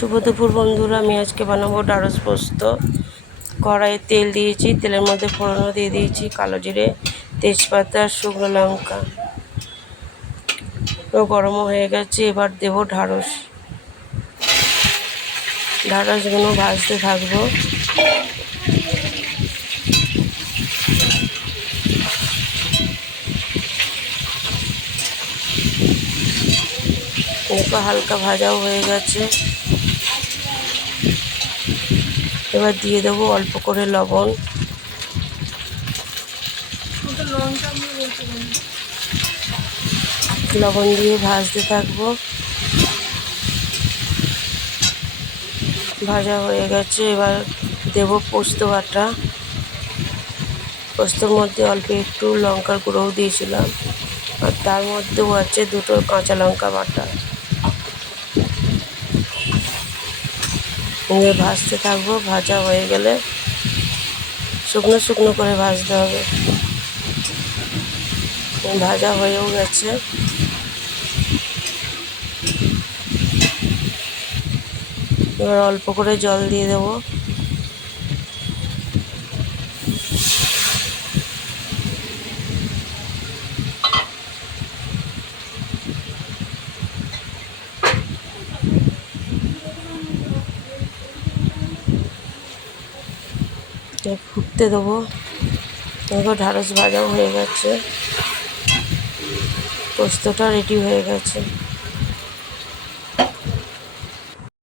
শুভ দুপুর বন্ধুরা, আমি আজকে বানাবো ঢ্যাঁড়স পোস্ত। কড়াইয়ে তেল দিয়েছি, তেলের মধ্যে ফোড়ন দিয়ে দিয়েছি কালো জিরে, তেজপাতা, শুকনো লঙ্কা। গরম হয়ে গেছে, এবার দেব ঢ্যাঁড়সগুলো ভাজতে থাকবো। দেখো হালকা ভাজাও হয়ে গেছে। এবার দিয়ে দেবো অল্প করে লবণ, লবণ দিয়ে ভাজতে থাকবো। ভাজা হয়ে গেছে, এবার দেব পোস্ত বাটা। পোস্তর মধ্যে অল্প একটু লঙ্কার গুঁড়োও দিয়েছিলাম, আর তার মধ্যেও আছে দুটো কাঁচা লঙ্কা বাটা। নিয়ে ভাজতে থাকবো। ভাজা হয়ে গেলে শুকনো শুকনো করে ভাজতে হবে। ভাজা হয়েও গেছে। এবার অল্প করে জল দিয়ে দেবো। ফুটতে দেবো। দেখো ঢ্যাঁড়স ভাজাও হয়ে গেছে, পোস্তটা রেডি হয়ে গেছে।